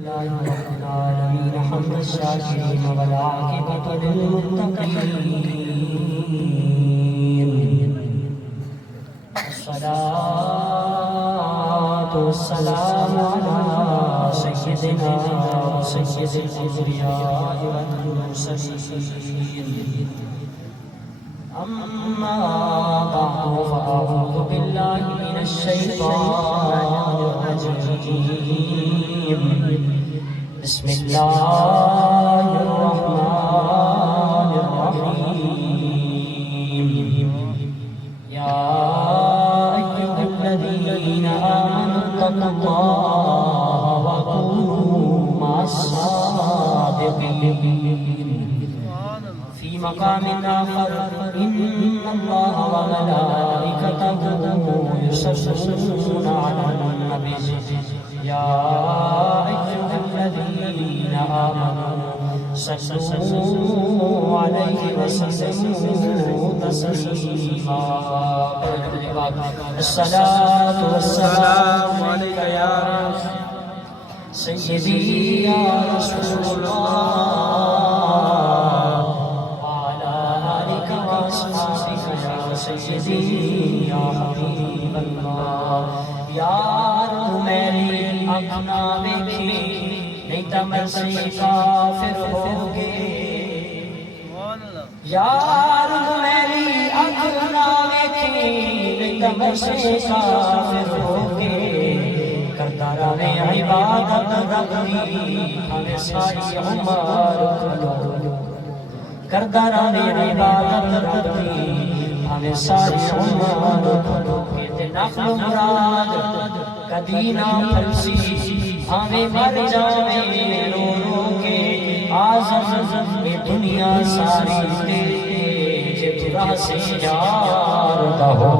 لله رب العالمين حمد الشاكرين والعاقبة للمتقين الصلاة والسلام على سيدنا وسيد الأنبياء والمرسلين أما بعد فأعوذ بالله من الشيطان الرجيم بسم الله الرحمن الرحيم يا أيها الذين آمنوا اتقوا الله وكونوا مع الصادقين في مقام آخر إن الله وملائكته يصلون على النبي يا أيها الذين آمنوا صلوا عليه وسلموا تسليما الصلاة والسلام عليك يا سيدي يا رسول الله وعلى آلك وأصحابك يا سيدي يا حبيب الله یار تو میری آنکھ نہ دیکھی نہیں تو میں سے کافر ہوگے یار تو میری آنکھ نہ دیکھی نہیں تو میں سے کافر ہوگے کرتا رہے عبادت ربی ہمیں ساری عمر کرتا رہے عبادت ربی ہمیں ساری عمر نخل مراد کبھی نہ پھلسی ہمیں مر جاوے رو رو کے آزم میں دنیا ساری تیرے جب راہ سے یار دا ہو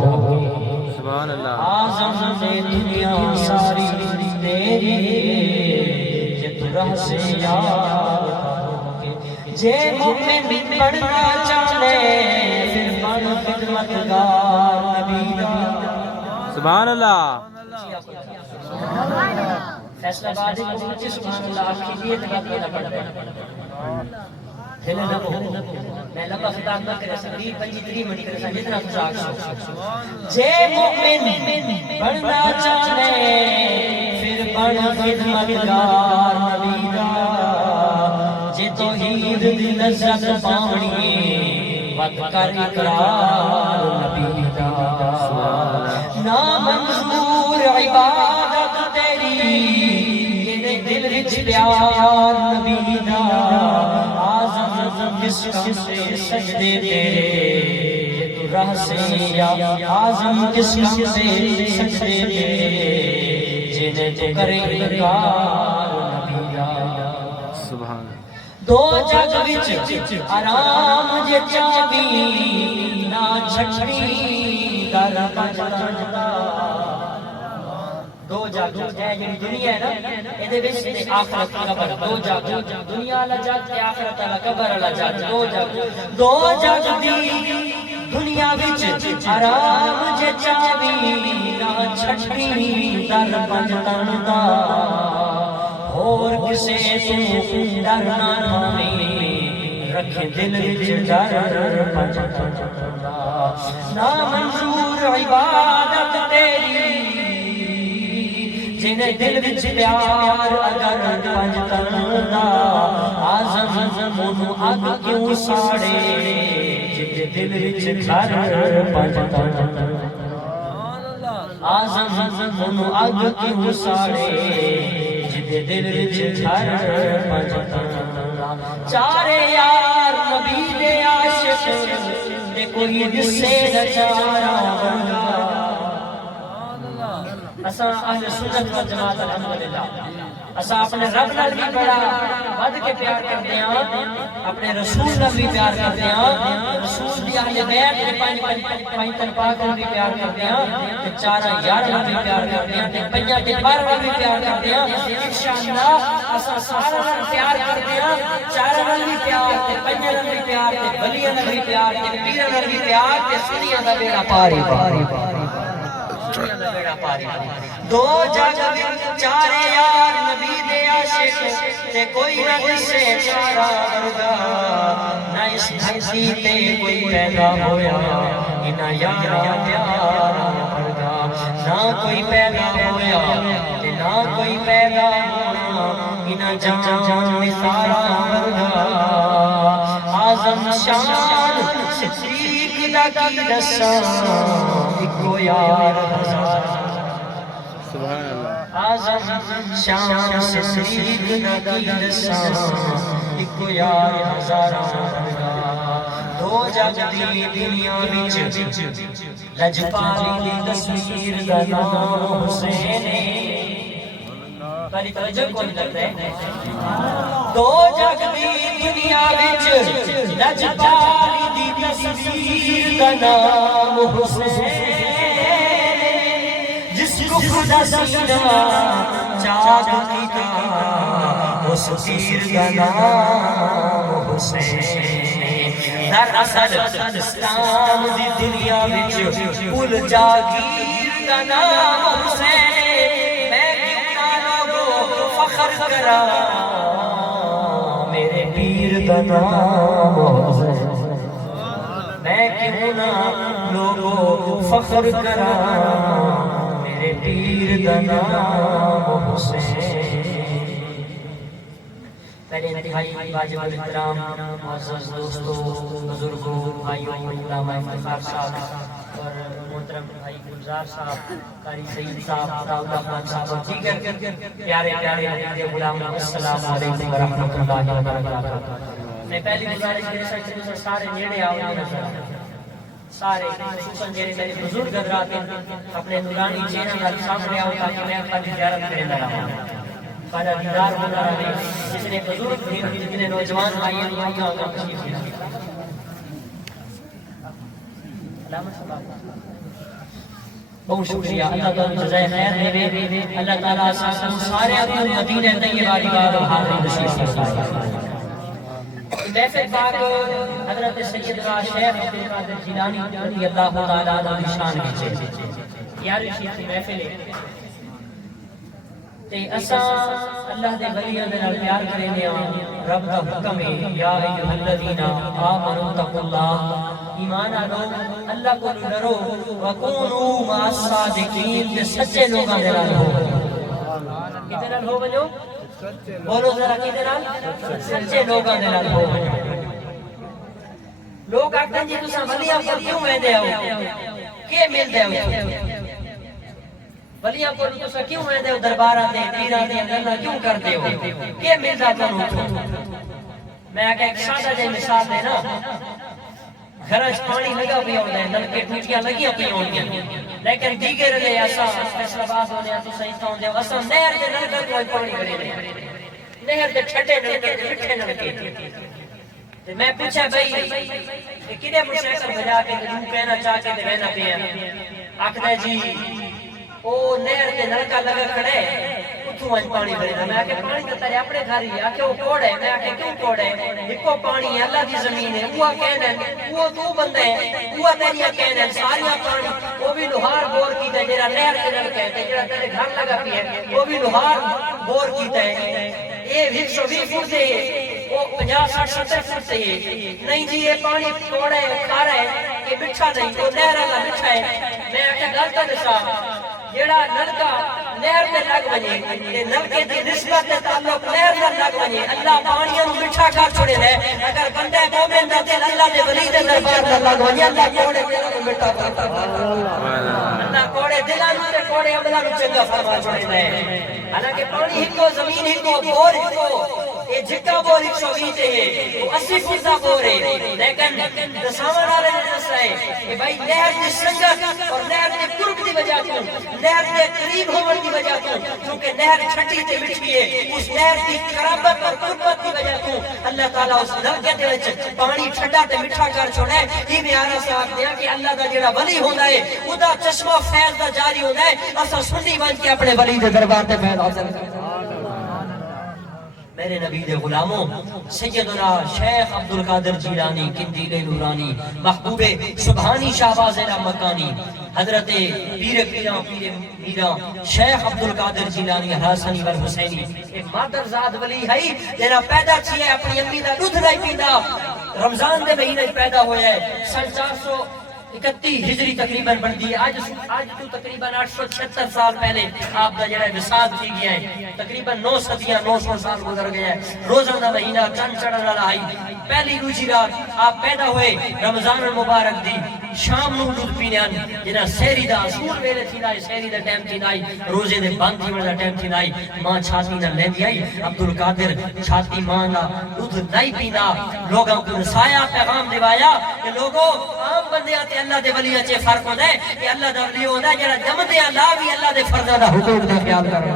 سبحان اللہ آزم میں دنیا ساری تیرے جب راہ سے یار دا ہو جے مومن پڑھنا چاہے پھر بن خدمتگار نبی دا سبحان اللہ فیصلہ بازی کو مجھے سبحان اللہ آپ کی لیے تباہ نہ پڑھتے پھلے نہ ہو میں لبا خطاب نہ کرے سکتی پنجی تری منی کرے سکتی جتنا خزاق سو جے مومن بڑھنا چاہنے پھر بڑھ خدمتگار نبی دا جے توحید دی لذت پاونی وقت کر اقرار نبی دا نا منظور عبادت تیری یہ دل وچ پیار نبی دا آزم جس کم سے سجدے تیرے تو راہ سے یا آزم جس کم سے سجدے تیرے جنہیں تو کرے انکار نبی دا سبحان دو جگ وچ آرام جے چاہی نہ چھڑی در بجتا دو جگ ہے جی دنیا ہے نا یہ آخرت قبر دو جگ دنیا لجات آخرت قبر لجات دو جگ دی دنیا وچ آرام جے چاہی نہ چھڑی در بجتا اور کسے تو ڈرنا نہیں رکھے دل وچ ڈر پجتا نا منظور عبادت تیری جنہیں دل وچ پیار اگر پجتا آزم منو اگ کیوں ساڑے جنہیں دل وچ گھر پجتا آزم منو اگ کیوں ساڑے دل وچ گھر پجتا چارے یار نبی دے عاشق تے کوئی دسے نہ چارا اساں اہل سنت والجماعت الحمدللہ اساں اپنے رب نال بھی بڑا ود کے پیار کرتے ہیں اپنے رسول نال بھی پیار کرتے ہیں رسول دی اہل بیت کے پنج تن پاک نال بھی پیار کرتے ہیں تے چارا یار نال بھی پیار کرتے ہیں تے پنجا تے بار نال بھی پیار کرتے ہیں انشاءاللہ اساں سارا نال پیار کرتے ہیں چارا نال بھی پیار تے پنجا نال بھی پیار تے ولیاں نال بھی پیار تے پیراں نال بھی پیار تے سنیاں دا بیڑا پاری بیڑا پاری دو جگ چار یار نبی دے عاشق تے کوئی نہ جسے چارہ ورگا نہ اس دھرتی تے کوئی پیدا ہویا نہ یارا پیارا ورگا نہ کوئی پیدا ہویا نہ کوئی پیدا ہونا نہ جان مثالا ورگا آزم شان صدیق دا کی دساں اکو یار ہزار آزم شان صدیق دا کی دساں اکو یار ہزار ورگا دو جگ دی دنیا وچ لجپالی دی تصویر دا نام حسین پہلی توجہ کون کرتا ہے دو جگ دی دنیا وچ لجپالی دی تصویر دا نام حسین جس کو خدا سینہ چاک کیتا اس پیر دا نام حسین در اصل اسلام دی دنیا وچ پل جاگیر دا نام حسین میں کیوں نہ لوگوں فخر کرا میرے پیر دا نام حسین میں کیوں نہ لوگوں فخر کرا میرے پیر دا نام حسین پہلے انتہائی واجب الاحترام معزز دوستوں بزرگوں بھائیوں علماء افتخار صاحب اور محترم بھائی گلزار صاحب قاری سعید صاحب داؤد خان صاحب اور دیگر پیارے پیارے حضرت غلام السلام علیکم ورحمۃ اللہ وبرکاتہ میں پہلی گزارش میرے ساتھ سارے نیڑے آؤ سارے خصوصاً میرے بزرگ حضرات اپنے نورانی چہرے کا سامنے آؤ تاکہ میں اپنی زیارت کرنے لگا خواجہ دیدار ہونا رہے جس نے بزرگ جتنے نوجوان آئیے بہت شکریہ اللہ تعالیٰ جزائے خیر دے اللہ تعالیٰ سارے اپنے مدینہ طیبہ دی بات حاضر نصیب فرمائے محفل پاک حضرت سیدنا شیخ عبدالقادر جیلانی رضی اللہ تعالیٰ عنہ شان وچ یار شیخ محفل تے اساں اللہ دے ولیاں دے نال پیار کریندے ہاں رب دا حکم ہے یا ایھا الذین آمنوا اتقوا اللہ ایمان آلو اللہ کو ڈرو وکونوا مع الصادقین تے سچے لوگاں دے نال ہو کدے نال ہو بنو بولو ذرا کدے نال سچے لوگاں دے نال ہو لوگ آکھدے جی تساں ولیاں کو کیوں ویندے ہو کی ملدے ہو ولیاں کو تساں کیوں ویندے ہو درباراں تے پیراں تے گلاں کیوں کردے ہو کی ملدا تانوں میں کہ ایک سادہ جہی مثال دینا گھر پانی لگا پیا ہوندا ہے نلکے ٹوٹیاں لگیاں پیا ہونگیاں لیکن دیگر لے اساں فیصلہ باز ہونے تساں اتھاں ہوندے ہو اساں نہر دے نلکے کوئی پانی کرے نہر دے ٹھڈے نلکے مٹھے نلکے تے میں پوچھا بھائی کدے موٹرسائیکل بجا کے توں کہنا چاہ کے تے رہنا پیا آکھدا جی او نہر تے نلکا لگا کھڑے اتھوں اج پانی بھرنا میں کہ پانی تے تیرے اپنے گھر ہی آکھے او کوڑ ہے میں کہ کیوں کوڑ ہے اکو پانی اللہ دی زمین ہے وہ کہنا وہ تو بندے ہے وہ تیری کہنا ساری پانی وہ بھی لوہار بور کیتا جڑا نہر تے نلکا ہے جڑا تیرے گھر لگا پیا ہے وہ بھی لوہار بور کیتا ہے اے 120 فٹ سے وہ 50 60 70 فٹ سے نہیں جی یہ پانی کوڑا ہے کھارا ہے یہ مٹھا نہیں وہ نہر والا مٹھا ہے میں کہ غلط دسا جڑا نلکا نہر تے لگ ونجے تے نلکے دی نسبت تے تعلق نہر نال لگ ونجے اللہ پانیاں نوں مٹھا کر چھوڑے ہے اگر بندہ مومن دا دل اللہ دے ولی دے دربار نال لگ ونجے اللہ کوڑے دل نوں مٹھا کرتا اللہ کوڑے دلاں نوں تے کوڑے عملاں نوں چنگا فرما چھوڑے ہے حالانکہ پانی ہکو زمین ہکو بور ہکو یہ جھکا بور 120 تے ہے وہ 80 فٹ دا بور ہے لیکن دساون والے نے دسا ہے کہ بھائی نہر دی سنگت اور نہر دے قرب دی وجہ تو نہر دے قریب ہون دی وجہ تو کیونکہ نہر چھٹی تے مٹھی ہے اس نہر دی قرابت اور قربت دی وجہ تو اللہ تعالیٰ اس نلکے دے وچ پانی ٹھنڈا تے میٹھا کر چھوڑا ہے یہ میارا صاحب دیا کہ اللہ دا جڑا ولی ہوندا ہے ادا چشمہ فیض دا جاری ہوندا ہے اساں سنی بن کے اپنے ولی دے دربار تے فیض حاصل کرتے میرے نبی دے غلاموں سیدنا شیخ عبدالقادر جیلانی قندیل نورانی محبوب سبحانی شہباز مکانی حضرت پیر پیراں پیر میراں شیخ عبد القادر جیلانی حسنی والحسینی ایک مادرزاد ولی ہے جنہاں پیدا چھے اپنی امی دا دودھ نہیں پیندا رمضان دے مہینے پیدا ہویا ہے سن 431 ہجری تقریباً بنتی ہے آج تو تقریباً 876 سال پہلے آپ دا جڑا وصال تھی گیا ہے تقریباً 9 صدیاں 900 سال گزر گیا ہے روزہ دا مہینہ چند چڑھن والا آئی پہلی روزی رات آپ پیدا ہوئے رمضان المبارک دی شام نو دودھ پینے آن جنہاں سہری دا اصول ویلے تھی نائی سہری دا ٹائم تھی نائی روزے دے بند تھی دا ٹائم تھی نائی ماں چھاتی نہ لیندی آئی عبدالقادر چھاتی ماں دا دودھ نہیں پینا لوگاں کو رسایا پیغام دیوایا کہ لوگوں عام بندے آتے اللہ دے ولی اچھے فرق ہوتا ہے کہ اللہ دے ولی ہوتا ہے جڑا جم دے اللہ بھی اللہ دے فرض دا حقوق دا خیال کر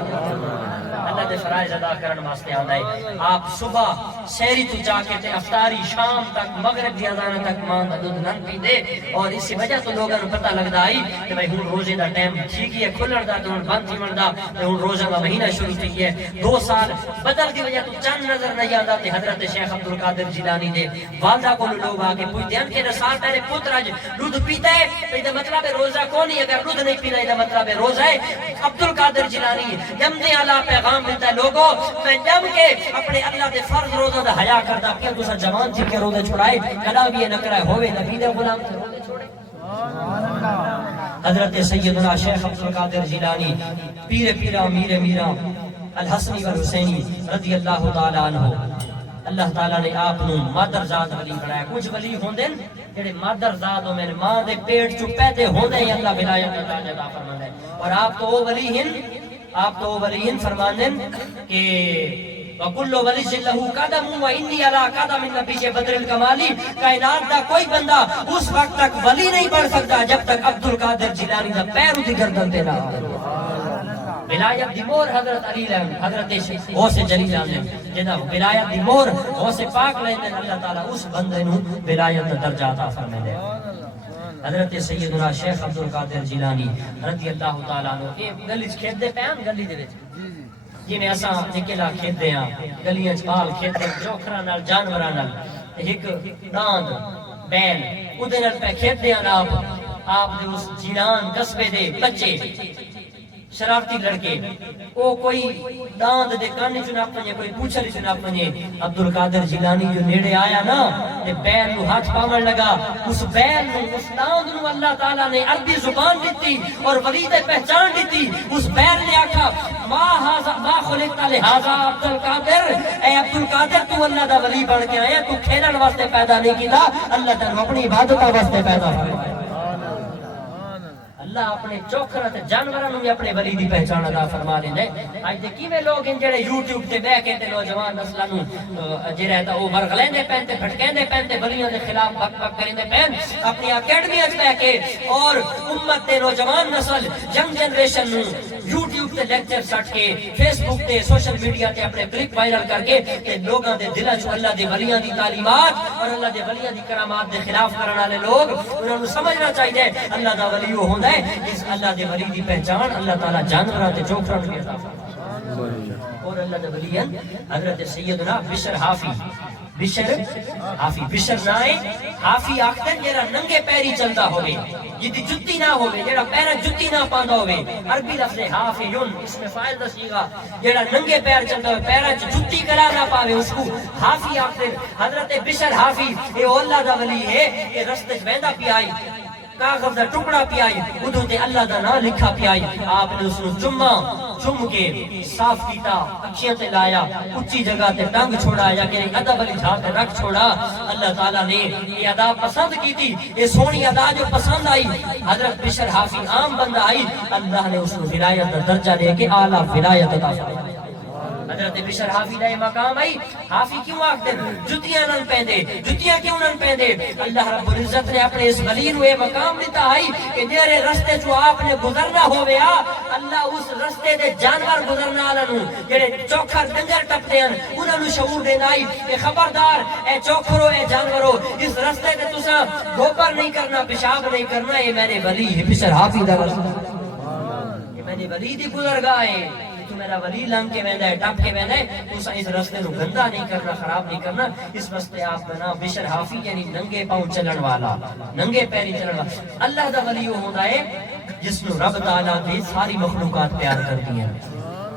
اللہ دے فرائض ادا کرن واسطے آندا ہے آپ صبح سحری تو جا کے تے افطاری شام تک مغرب دی اذان تک ماں دا دودھ نہ پیندے اور اس وجہ تو لوگاں نوں پتہ لگدا آئی کہ بھئی ہن روزے دا ٹائم ٹھیک ہے کھلن دا تے ہن بند تھی وندا تے ہن روزہ دا مہینہ شروع تھی ہے 2 سال بدل دی وجہ تو چند نظر نہیں آندا تے حضرت شیخ عبد القادر جیلانی دے والدہ کو لوگ آ کے پوچھتے ہیں کہ سال پہلے پتر اج دودھ پیتا ہے تو یہ مطلب ہے روزہ کون نہیں اگر دودھ نہیں پینا یہ مطلب ہے روزہ ہے عبد القادر جیلانی جمدے اعلیٰ پیغام ملتا ہے لوگوں میں جم کے اپنے اللہ دے فرض روزہ دا حیا کرتا کیا دوسرا جوان تھی کہ روزے چھڑائے کلا بھی یہ نہ کرائے ہوئے نبی دے غلام تھے روزے چھوڑے حضرت سیدنا شیخ عبد القادر جیلانی پیر پیرا میر میرا الحسنی والحسینی رضی اللہ تعالی عنہ اللہ تعالیٰ نے آپ نو مادر ذات ولی بنایا کچھ ولی ہوندے جڑے مادر ذات ہو میرے ماں دے پیٹ چوں پیدا ہوندے ہی اللہ ولایت عطا عطا فرماندا ہے اور آپ تو وہ ولی ہیں آپ تو وہ ولی ہیں فرماندے کہ وَكُلُّ وَلِيٍّ لَهُ قَدَمٌ وَإِنِّي عَلَىٰ قَدَمِ النَّبِيِّ بَدْرِ الْكَمَالِ کائنات دا کوئی بندہ اس وقت تک ولی نہیں بن سکتا جب تک عبد القادر جیلانی دا پیر دی گردن تے نہ ولایت دی مہر حضرت علی لہم حضرت غوث جلی لہم جنہاں ولایت دی مہر غوث پاک لہم اللہ تعالیٰ اس بندے نو ولایت درجہ عطا فرمائے دے حضرت سیدنا شیخ عبد القادر جیلانی رضی اللہ تعالیٰ عنہ ایک گلی کھیت دے پہن گلی دے وچ جی میں اساں نکلا کھیت دے ہاں گلیاں چ بال کھیت دے جوکھراں نال جانوراں نال ایک داند بیل اودے نال پہ کھیت دے ہاں آپ دے اس جنان قصبے دے بچے شرارتی لڑکے او کوئی داند دے کانی چنا پنے کوئی پوچھلی چنا پنے عبد القادر جیلانی جو نیڑے آیا نا تے بیل نو ہاتھ پاون لگا اس بیل نو اس داند نو اللہ تعالیٰ نے عربی زبان دیتی اور ولی تے پہچان دیتی اس بیل نے آکھا ما خلقت لہذا عبد القادر اے عبد القادر تو اللہ دا ولی بن کے آیا تو کھیلن واسطے پیدا نہیں کیتا اللہ تعالیٰ اپنی عبادت واسطے پیدا فرمایا اللہ اپنے چوکھرت جانوروں بھی اپنے ولی دی پہچان عطا فرما دے اج دے کیویں لوگ ہیں جڑے یوٹیوب تے بیٹھ کے نوجوان نسلاں نو جڑا ہے او ورغلیندے پین تے پھٹکیندے پین تے ولیاں دے خلاف بک بک کریندے پین اپنی اکیڈمیاں وچ بیٹھ کے اور امت دے نوجوان نسل ینگ جنریشن نو یوٹیوب تے لیکچر سٹ کے فیس بک تے سوشل میڈیا تے اپنے کلپ وائرل کر کے تے لوگاں دے دلاں چ اللہ دے ولیاں دی تعلیمات اور اللہ دے ولیاں دی کرامات دے خلاف کرن والے لوگ انہاں نو سمجھنا چاہیے اللہ دا ولی وہ ہوندا ہے اس اللہ دے ولی دی پہچان اللہ تعالیٰ جانوراں تے چوکھراں نوں عطا فرمائے اور اللہ دے ولی ہیں حضرت سیدنا بشر حافی بشر نائے حافی آکھدے جڑا ننگے پیری چلدا ہوے جدی جُتی نہ ہوے جڑا پیرا جُتی نہ پاندا ہوے عربی لفظ حافیون اس میں فاعل دا صیغہ جڑا ننگے پیر چلدا ہوے پیرا چ جُتی کرا نہ پاوے اس کو حافی آکھدے حضرت بشر حافی اے اللہ دا ولی ہے کہ رستے وچ ویندا پیائی کاغذ دا ٹکڑا پیائی ادھو تے اللہ دا نام لکھا پیائی آپ نے اس کو چم کے صاف کیتا اکھیاں تے لایا اچھی جگہ تے ٹنگ چھوڑا یا کہ ادب والی جھا تے رکھ چھوڑا اللہ تعالیٰ نے یہ ادا پسند کی تھی یہ سونی ادا جو پسند آئی حضرت بشر حافی عام بندہ آئی اللہ نے اس کو ولایت دا درجہ دے کے اعلیٰ ولایت عطا فرمائی حضرت بشر حافی دا یہ مقام آئی حافی کیوں آکھتے جتیاں نن پہندے جتیاں کیوں نن پہندے اللہ رب العزت نے اپنے اس ولی نو یہ مقام دیتا آئی کہ جیرے رستے جو آپ نے گزرنا ہویا اللہ اس رستے دے جانور گزرنا آلنو جیرے چوکھر ڈنگر ٹپتے ہیں انہوں نے شعور دینا آئی کہ خبردار اے چوکھرو اے جانورو اس رستے دے تسا گوبر نہیں کرنا پیشاب نہیں کرنا یہ میرے ولی ہے بشر حافی دا رستے یہ میرے ولی دی گزرگاہ ہے تو میرا ولی لنگ کے ویندا ہے ٹپ کے ویندا ہے تو اس رستے نو گندا نہیں کرنا خراب نہیں کرنا اس واسطے آپ کا نام بشر حافی یعنی ننگے پاؤں چلن والا ننگے پیری چلن والا اللہ دا ولی وہ ہوندا ہے جس نو رب تعالیٰ دی ساری مخلوقات پیار کرتی ہیں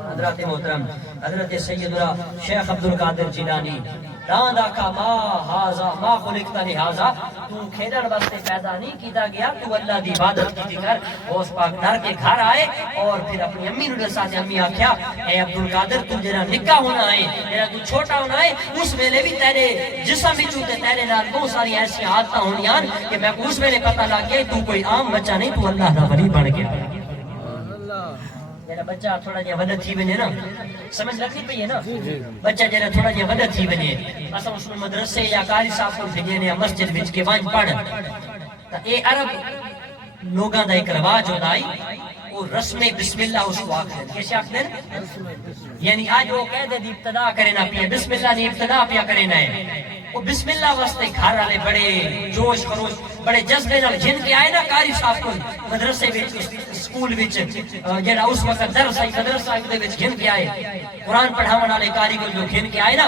حضرت محترم حضرت سیدنا شیخ عبدالقادر جیلانی داند آکھا ما خلقت لہذا تو کھیلن واسطے پیدا نہیں کیتا گیا تو اللہ دی عبادت کی کر غوث پاک ڈر کے گھر آئے اور پھر اپنی امی نو دسا تے امی آکھیا اے عبدالقادر تو جڑا نکاح ہونا ہے جڑا تو چھوٹا ہونا ہے اس ویلے بھی تیرے جسم وچوں تے تیرے نال بہت ساری ایسی عادتاں ہونیاں کہ میں اس ویلے پتہ لگ گیا تو کوئی عام بچہ نہیں تو اللہ دا ولی بن گیا میرا بچہ تھوڑا جہا وڈا تھی ونے نا سمجھ لگتی پئی ہے نا بچہ جہاں تھوڑا جہا وڈا تھی ونے اساں اس مدرسے یا قاری صاحب کو بھیجنے یا مسجد وچ کے وانج پڑھ تا اے عرب لوگاں دا ایک رواج ہوندا ہے وہ رسم بسم اللہ اس کو آکھدے کیسے آکھدے یعنی آج وہ کہہ دے دی ابتدا کرنا پیا بسم اللہ دی ابتدا پیا کرنا ہے وہ بسم اللہ واسطے گھر والے بڑے جوش خروش بڑے جذبے نال جن کے آئے نا قاری صاحب کو مدرسے وچ سکول وچ جڑا اس وقت درس ہے مدرسہ دے وچ گن کے آئے قرآن پڑھاون والے قاری کو جو گن کے آئے نا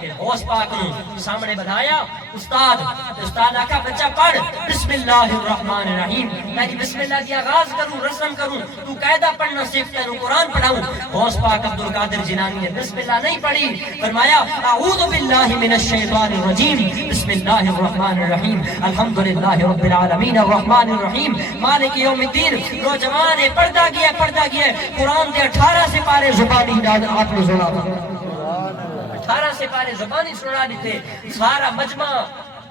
پھر غوث پاک نو سامنے بٹھایا استاد آکھا بچہ پڑھ بسم اللہ الرحمن الرحیم میں بسم اللہ کی آغاز کروں رسم کروں تو قاعدہ پڑھنا سیکھتا ہے قرآن پڑھاؤں غوث پاک عبدالقادر جیلانی نے بسم اللہ نہیں پڑھی فرمایا اعوذ باللہ من الشیطان الرجیم بسم اللہ الرحمن الرحیم الحمدللہ رب العالمین الرحمن الرحیم مالک یوم الدین نوجوان پڑھتا گیا قرآن کے 18 سپارے زبانی آپ نے سنا 18 سپارے زبانی سنا دیتے سارا مجمع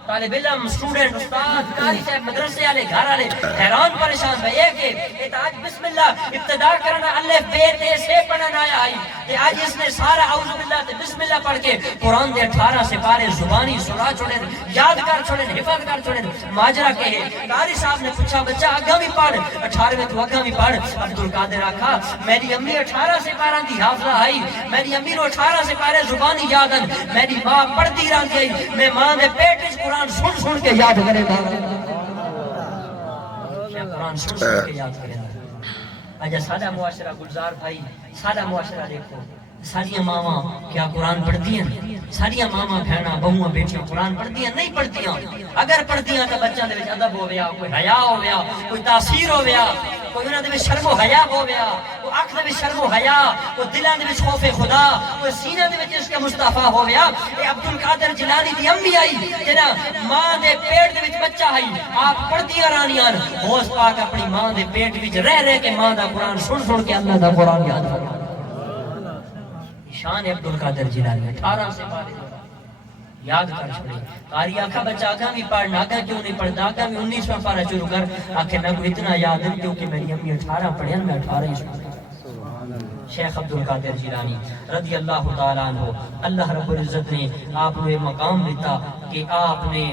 طالب علم اسٹوڈنٹ استاد قاری صاحب مدرسے والے گھر والے حیران پریشان بھائی کہ یہ آج بسم اللہ ابتدا کرنا الف ب ت سے پڑھنا آیا ہے تے آج اس نے سارا اعوذ باللہ تے بسم اللہ پڑھ کے قرآن دے 18 سپارے زبانی سنا چھوڑے یاد کر چھوڑے حفظ کر چھوڑے ماجرا کہ قاری صاحب نے پوچھا بچہ آگا بھی پڑھ 18 میں تو آگا بھی پڑھ عبدالقادر آکھا میری امی 18 سپارہ دی حافظہ آئی میری امی نو 18 سپارے زبانی یاد ہیں میری ماں پڑھتی رہ گئی میں ماں دے پیٹ وچ قرآن سن کے یاد کرے گا قرآن سن کے یاد کرے گا آجا سادہ معاشرہ گلزار بھائی سادہ معاشرہ دیکھو ساریاں ماما کیا قرآن پڑھتی ہیں ساریاں ماما بہنا بہواں بیٹیاں قرآن پڑھتی ہیں نہیں پڑھتی ہیں اگر پڑھتی ہیں تو بچوں دے وچ ادب ہو گیا کوئی حیا ہو گیا کوئی تاثیر ہو گیا کوئی انہاں دے وچ شرم و حیا ہو گیا کوئی اکھ دے وچ شرم و حیا کوئی دلاں دے وچ خوف خدا کوئی سینہ دے وچ عشق مصطفیٰ ہو گیا اے عبدالقادر جیلانی دی امی آئی جڑا ماں دے پیٹ دے وچ بچہ ہے آپ پڑھدیاں رہنیاں غوث پاک اپنی ماں دے پیٹ وچ رہ کے ماں دا قرآن سن کے اللہ دا قرآن یاد کرتا شان عبدالقادر جیلانی 18 سے پارے یاد کر چھوڑے قاری آکھا بچہ آگا بھی پڑھنا آگا کیوں نہیں پڑھتا آگا بھی 19واں پارہ شروع کر آکھے میں کو اتنا یاد ہے کیونکہ میری امی 18 پڑھیں میں 18 ہی سن شیخ عبدالقادر جیلانی رضی اللہ تعالیٰ عنہ اللہ رب العزت نے آپ نے مقام دیتا کہ آپ نے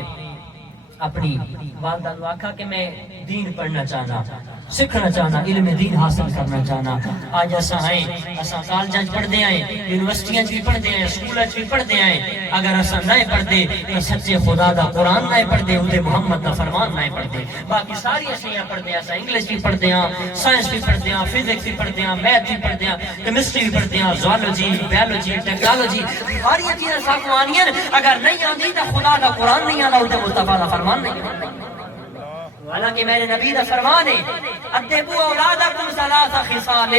اپنی والدہ نے آکھا کہ میں دین پڑھنا چاہنا سکھنا چاہنا علم دین حاصل کرنا چاہنا آج ایسا ہیں ایسا کالجاں پڑھتے ہیں یونیورسٹیاں بھی پڑھتے ہیں سکولوں بھی پڑھتے ہیں اگر ایسا نہ پڑھتے تو سچے خدا دا قرآن نہ پڑھتے اندے محمد دا فرمان نہ پڑھتے باقی ساری اشیاء پڑھتے ہیں ایسا انگلش بھی پڑھتے ہیں سائنس بھی پڑھتے ہیں فزکس بھی پڑھتے ہیں میتھ بھی پڑھتے ہیں کیمسٹری بھی پڑھتے ہیں زوالوجی بیولوجی ٹیکنالوجی ساری چیزیں ساتھ آنی ہیں اگر نہیں آتی تو خدا دا قرآن نہیں آنا اندے مصطفیٰ دا فرمان نہیں آنا حالانکہ میرے نبی دا فرمان ہے ادبوا اولادکم ثلاث خصال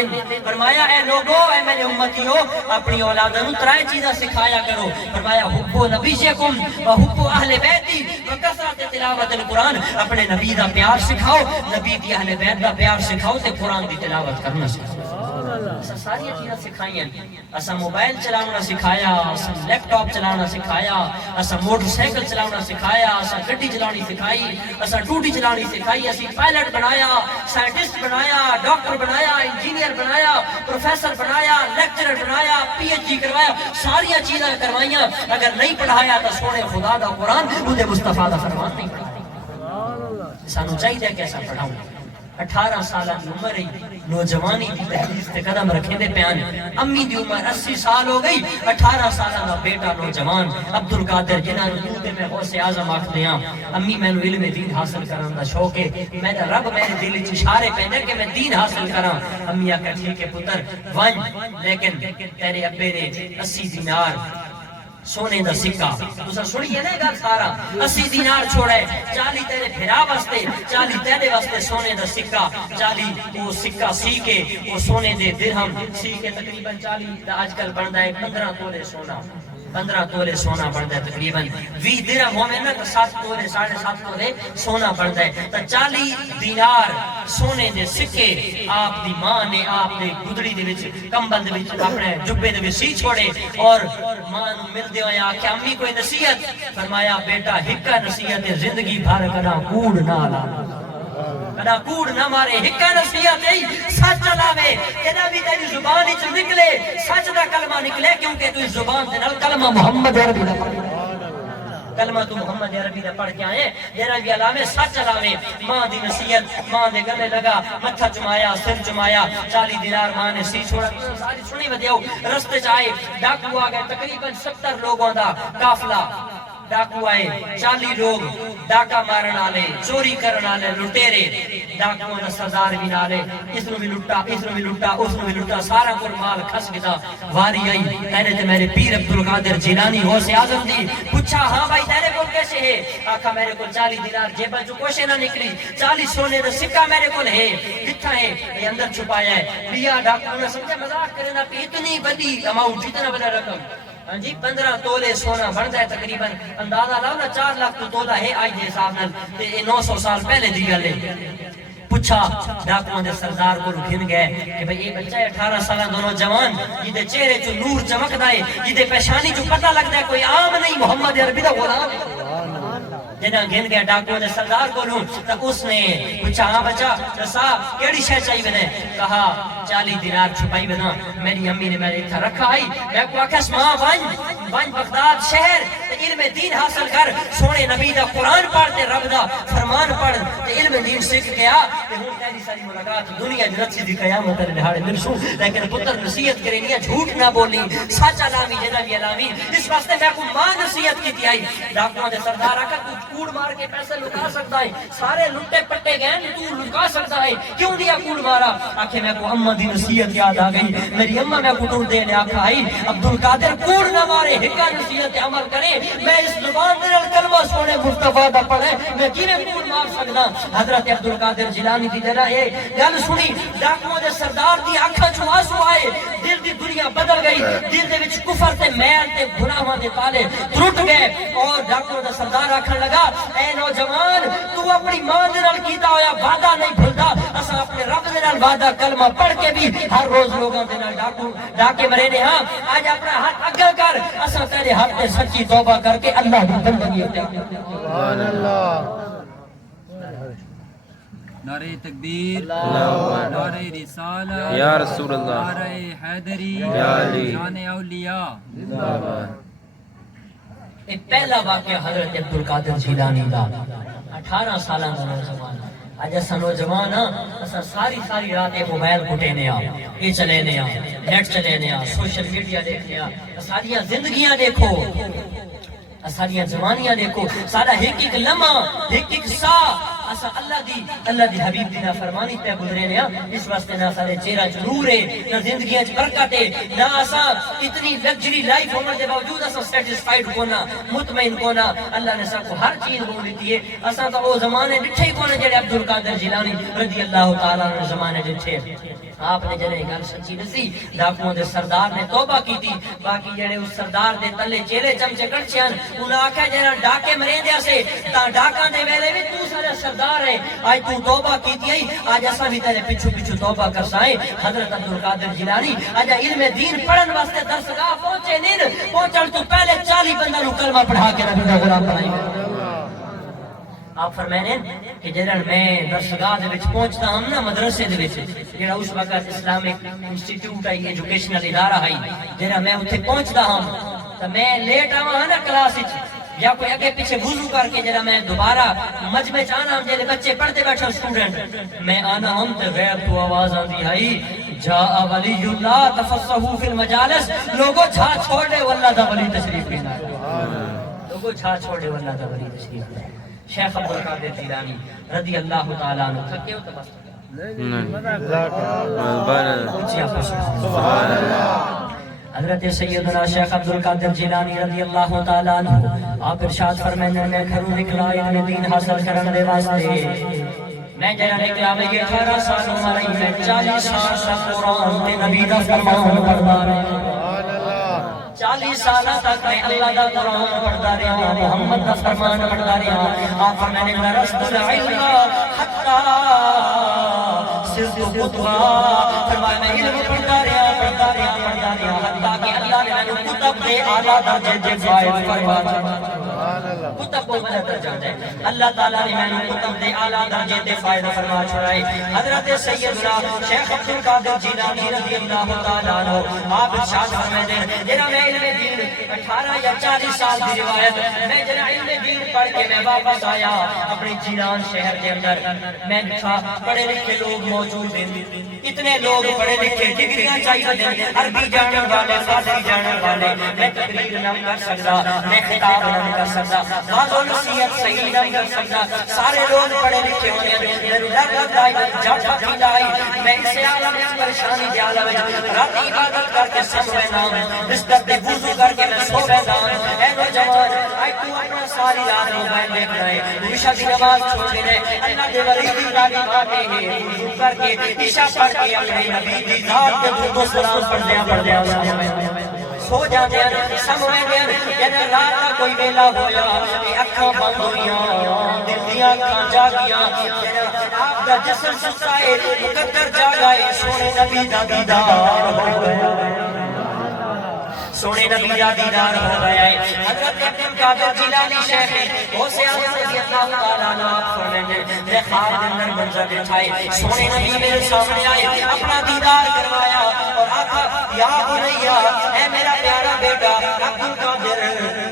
فرمایا اے لوگو اے میرے امتیوں اپنی اولادوں کو 3 چیزیں سکھایا کرو فرمایا حب نبیکم و حب اہل بیتی و کثرت تلاوت القرآن اپنے نبی دا پیار سکھاؤ نبی دی اہل بیت دا پیار سکھاؤ تے قرآن دی تلاوت کرنا سکھاؤ اسا ساری چیزیں سکھائیں اسا موبائل چلانا سکھایا اسا لیپ ٹاپ چلانا سکھایا اسا موٹر سائیکل چلانا سکھایا اسا گڈی چلانی سکھائی اسا ٹوٹی چلانی سکھائی اسی پائلٹ بنایا سائنٹسٹ بنایا ڈاکٹر بنایا انجینئر بنایا پروفیسر بنایا لیکچرر بنایا پی ایچ ڈی کروایا ساری چیزیں کروائیاں اگر نہیں پڑھایا تو سونے خدا دا قرآن اندے مصطفیٰ دا فرمان نہیں پڑھایا سانو چاہیے کہ ایسا پڑھاؤں 18 سالہ دی عمر ہی نوجوانی دی تحریف تے قدم رکھے دے پیان امی دی عمر 80 سال ہو گئی 18 سالہ دا بیٹا نوجوان عبدالقادر جنہاں نو تے میں غوث اعظم آکھ دیاں امی میں نو علم دین حاصل کرن دا شوق ہے میرا رب میرے دل وچ اشارے پیندے کہ میں دین حاصل کراں امی آکھا ٹھیک ہے پتر ون لیکن تیرے ابے نے 80 دینار سونے دا سکہ تسا سنیے نا گل سارا 80 دینار چھوڑے 40 تیرے بھرا واسطے 40 تیرے واسطے سونے دا سکہ 40 وہ سکہ سی کے وہ سونے دے درہم سی کے تقریباً 40 دا آج کل بندا ہے 15 تولے سونا 15 تولے سونا بنتا ہے تقریباً 20 درہم ہوئے نا کہ 7 تولے 7.5 تولے سونا بنتا ہے تو 40 دینار سونے دے سکے آپ دی ماں نے آپ دے گدڑی دے وچ کمبل دے وچ اپنے جبے دے وچ سی چھوڑے اور ماں نو مل دے ہوئے آکھے امی کوئی نصیحت فرمایا بیٹا ہکا نصیحت زندگی بھر کنا کوڑ نہ لا کنا کوڑ نہ مارے ہکا نصیحت ہے سچ چلاوے جنا بھی تیری زبان وچ نکلے سچ دا کلمہ نکلے کیونکہ تو اس زبان دے نال کلمہ محمد عربی دا پڑھ کلمہ تو محمد عربی دا پڑھ کے آئے جنا بھی علامے سچ چلاوے ماں دی نصیحت ماں دے گلے لگا متھا چمایا سر چمایا 40 دینار ماں نے سی چھوڑا ساری سنی ودیو رستے چ آئے ڈاکو آ گئے تقریباً 70 لوگوں دا قافلہ ڈاکو آئے 40 لوگ ڈاکا مارن آلے چوری کرن آلے لٹیرے ڈاکو دا سردار بھی نالے اس نو بھی لٹا اس نو بھی لٹا اس نو بھی لٹا سارا کور مال کھس گیا واری آئی تیرے تے میرے پیر عبدالقادر جیلانی غوث اعظم دی پوچھا ہاں بھائی تیرے کول کیسے ہے آکھا میرے کول 40 دینار جیباں چوں کوشے نہ نکلی 40 سونے دا سکہ میرے کول ہے کتھا ہے یہ اندر چھپایا ہے لیا ڈاکو نے سمجھا مذاق کرے نا اتنی بڑی اماؤنٹ اتنا بڑا رقم جی 15 تولے سونا بنتا ہے تقریباً اندازہ لاؤ نا 4 لاکھ تو تولا ہے آج دے حساب نال تے 900 سال پہلے دی گل ہے پوچھا ڈاکوؤں دے سردار کو گھن گئے کہ بھئی یہ بچہ ہے 18 سالہ دونوں جوان جدے چہرے چو نور چمکدا ہے جدے پیشانی چو پتہ لگدا ہے کوئی عام نہیں محمد عربی دا غلام جنہاں گھن گیا ڈاکوؤں دے سردار کو لوں تو اس نے پوچھا ہاں بچہ رسا کیڑی شے چاہیے بنے کہا 40 دینار چھپائی بنا میری امی نے میرے اتھا رکھا آئی میں کو آکھس ماں ون بغداد شہر علم دین حاصل کر سونے نبی دا قرآن پڑھ تے رب دا فرمان پڑھ تے علم دین سکھ گیا تے ہوں تیری ساری ملاقات دنیا جنت سی دی قیامت دے دہاڑے مرسوں لیکن پتر نصیحت کرینی جھوٹ نہ بولی سچ علامی جنا بھی علامی اس واسطے میں کو ماں نصیحت کی آئی ڈاکوؤں دے سردار آکھا تو کوڑ مار کے پیسے لکا سکتا ہے سارے لٹے پٹے گئے تو لکا سکتا ہے کیوں دیا کوڑ مارا آکھے میں کو اماں دی نصیحت یاد آ گئی میری اماں میں کو ٹور دے نے آکھا آئی عبدالقادر کوڑ نہ مارے ہکا نصیحت عمل کرے میں اس زبان دے نال کلمہ سونے مصطفیٰ دا پڑھے میں کیویں کوڑ مار سکدا حضرت عبدالقادر جیلانی دی جڑا اے گل سنی ڈاکوؤں دے سردار دی اکھاں چوں آنسو آئے دل دی دنیا بدل گئی دل دے وچ کفر تے میل تے گناہاں دے تالے ٹوٹ گئے اور ڈاکوؤں دا سردار آکھن لگا اے نوجوان تو اپنی ماں دے نال کیتا ہویا وعدہ نہیں بھولدا اساں اپنے رب دے نال وعدہ کلمہ پڑھ کے بھی ہر روز لوگاں دے نال ڈاکے مرے نے ہاں آج اپنا ہاتھ اگل کر اساں تیرے ہاتھ تے سچی توبہ کر کے اللہ دی بندگی سبحان اللہ نعرہ تکبیر نعرہ رسالہ یا رسول اللہ نعرہ حیدری یا علی شان اولیاء ایک پہلا واقعہ حضرت عبدالقادر جیلانی دا 18 سالہ دا نوجوان آج ایسا نوجوان ایسا ساری رات موبائل کھٹے نیا یہ چلے نیا نیٹ چلے نیا سوشل میڈیا دیکھ نیا ساریاں زندگیاں دیکھو ساریاں جوانیاں دیکھو سارا ایک لمحہ ایک سا اسا اللہ دی حبیب دی نافرمانی تے گزرے نے اس واسطے نہ سارے چہرہ چ نور ہے نہ زندگیاں چ برکت ہے نہ اسا اتنی لگژری لائف ہونے دے باوجود اسا سیٹسفائیڈ کونا مطمئن کونا اللہ نے سب کو ہر چیز دے دیتی ہے اسا تو وہ زمانے ڈٹھے ہی کونے جڑے عبدالقادر جیلانی رضی اللہ تعالی عنہ زمانے ڈٹھے آپ نے جڑے گل سچی دسی ڈاکوؤں دے سردار نے توبہ کی تھی باقی جڑے اس سردار دے تلے چہرے چمچے کڑچیاں انہاں آکھیا جڑا ڈاکے مریندیا سے تا ڈاکاں دے ویلے وی تو سارا سردار ہے آج تو توبہ کیتی ہے آج اساں بھی تیرے پیچھے توبہ کرسائیں حضرت عبدالقادر جیلانی آج علم دین پڑھن واسطے درسگاہ پہنچے نہیں پہنچن تو پہلے 40 بندہ نو کلمہ پڑھا کے نبی دا غلام بنائی آپ فرمائیں کہ جنہاں میں درسگاہ دے وچ پہنچتا ہم نا مدرسے دے وچ جڑا اس وقت اسلامک انسٹیٹیوٹ ہے ایجوکیشنل ادارہ ہے جنہاں میں اتھے پہنچتا ہم تو میں لیٹ آواں نا کلاس وچ یا کوئی اگے پیچھے وضو کر کے جڑا میں دوبارہ مجمع چ آنا جڑے بچے پڑھتے بیٹھے اسٹوڈنٹ میں آنا ہم تے غیب تو آواز آندی ہے جاء ولی اللہ تفصحوا فی المجالس لوگوں چھا چھوڑے واللہ دا ولی تشریف کے نام لوگوں چھا چھوڑے واللہ دا ولی تشریف لے شیخ عبد القادر جیلانی رضی اللہ تعالیٰ عنہ تھکے ہو تو بس حضرت سیدنا شیخ عبد القادر جیلانی رضی اللہ تعالیٰ عنہ آپ ارشاد فرمائیں میں گھروں نکلا علم دین حاصل کرنے دے واسطے میں جڑا نکلا میں 18 سال عمر ہے میں 40 سال تک قرآن تے نبی دا فرمان پڑھدا رہا 40 سال تک میں اللہ دا قرآن پڑھدا رہا محمد دا فرمان پڑھدا رہا آپ فرمانے لگا درست العلم حتی صرف خطبہ فرمایا میں علم پڑھدا رہا حتیٰ کہ اللہ نے مجھے کتب دے اعلیٰ درجے دے فائد فرما کتب کو مدد کر جاتا ہے اللہ تعالیٰ نے میں کتب دے اعلیٰ درجے دے فائدہ فرما چھڑائے حضرت سیدنا شیخ عبد القادر جیلانی رضی اللہ تعالیٰ عنہ آپ ارشاد فرمائے دیں جنہاں میں علم دین 18 یا 40 سال کی روایت میں جنہاں علم دین پڑھ کے میں واپس آیا اپنی جیلان شہر کے اندر میں دیکھا پڑھے لکھے لوگ موجود ہیں اتنے لوگ پڑھے لکھے ڈگریاں چاہیے ہیں عربی جاننے والے فارسی جاننے والے میں تقریر نہ کر سکتا میں خطاب نہ کر سکتا واضح و نصیحت صحیح نہ کر سکتا سارے لوگ پڑھے لکھے ہونے ہیں ڈر لگتا ہے جاتا پیدا ہے میں اسے عالم اس پریشانی کے عالم ہے رات عبادت کر کے سب رہنا ہوں بستر پہ وضو کر کے میں سو رہتا ہوں اے نوجوان آئی تو اپنا ساری رات موبائل دیکھ رہے ہیں عشاء کی نماز چھوڑ رہے ہیں اللہ کے ولی کی تعلیم آتے ہیں وضو کر کے عشاء پڑھ کے اپنے نبی کی ذات کے درود و سلام پڑھ دیا سو جاتے ہیں سمجھ گئے کہ رات کا کوئی ویلا ہویا کہ اکھاں بند ہویاں دل دیاں اکھاں جاگیاں آپ دا جسم سستا ہے مقدر جاگائے سونے نبی دا دیدار ہو گیا سونے نبی دا دیدار ہو گیا ہے حضرت عبد القادر جیلانی شیخ وہ سے آسان رضی اللہ تعالیٰ عنہ آپ فرمائیں میں خواب کے اندر منظر بچھائے سونے نبی میرے سامنے آئے اپنا دیدار کروایا اور آقا یا بنیا اے میرا پیارا بیٹا عبد القادر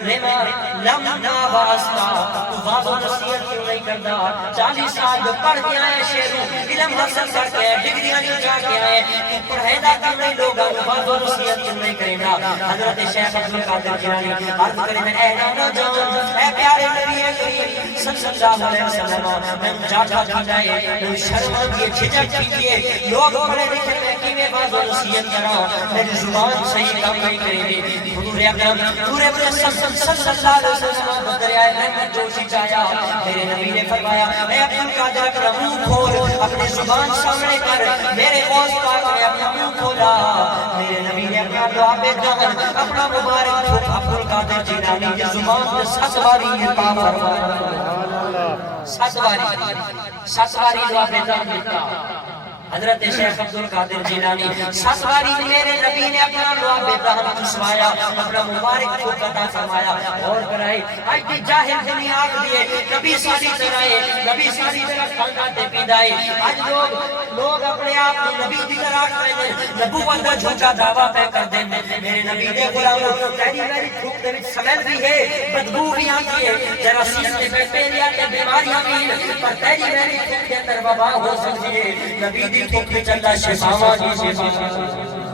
لم واسطہ تو واضح نصیحت کیوں نہیں کرتا 40 سال جو پڑھ کے آئے شیروں علم حاصل کر کے ڈگریاں نہیں جا کے آئے پڑھیدہ کیوں نہیں لوگا واضح نصیحت کیوں نہیں کریں گا حضرت شیخ عبد القادر جیلانی عرض کریں میں اے نانا جان اے پیارے نبی کریم صلی اللہ علیہ وسلم میں جاتا کی جائے شرم کی جھجک کیجئے لوگ پڑھے لکھے میں کی میں واضح نصیحت کرا میری زبان صحیح کام نہیں کریں گے حضور اکرم پورے صلی اللہ علیہ وسلم دریائے رحمت جوشی چاہیا میرے نبی نے فرمایا اے عبد القادر اپنا منہ کھول اپنی زبان سامنے کر میرے قوس پاک نے اپنا منہ کھولا میرے نبی نے اپنا دعا بے جان اپنا مبارک چھوٹ عبد القادر جیلانی کی زبان میں 7 باری نکا فرمایا 7 باری دعا بے جان دیتا حضرت شیخ عبد القادر جیلانی 7 باری میرے نبی نے اپنا دعا بے جان چسوایا اپنا مبارک چھوٹ عطا فرمایا اور کرائے آج بھی جاہل دنیا آگ دیے نبی ساری طرح نبی ساری طرح کھاتے پیدائے آج لوگ اپنے آپ کو نبی دی طرح کریں نبوت کا جھوٹا دعویٰ پہ کر دیں میرے نبی دے غلاموں تیری میری تھوک دے سمیل بھی ہے بدبو بھی آتی ہے جراثیم کے بیکٹیریا کے بیماریاں بھی پر تیری میری تھوک کے اندر وبا ہو سکتی ہے نبی دی تھوک میں چلتا شفاوا جی شفاوا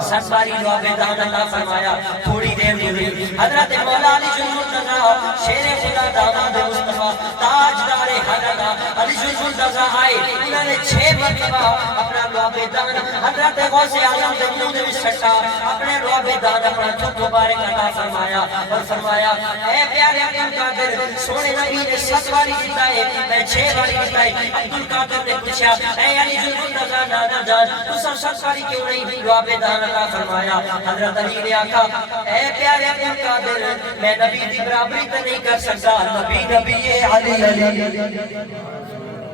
7 باری دعا بے دان اللہ فرمایا تھوڑی دیر گزری حضرت مولا علی المرتضیٰ شیر خدا داماد مصطفیٰ تاجدار حضرت علی المرتضیٰ آئے انہوں نے 6 مرتبہ اپنا دعا بے دان حضرت غوث اعظم کے منہ میں چھٹا اپنے دعا بے دان اپنا تھوک مبارک عطا فرمایا اور فرمایا اے پیارے عبد القادر سونے نبی نے 7 باری جتائے میں 6 باری جتائے عبد القادر نے پوچھا اے علی المرتضیٰ نانا جان تو سب 7 باری کیوں نہیں دعا بے دان عطا فرمایا حضرت علی نے آقا اے پیارے عبد القادر میں نبی دی برابری تو نہیں کر سکتا نبی نبی علی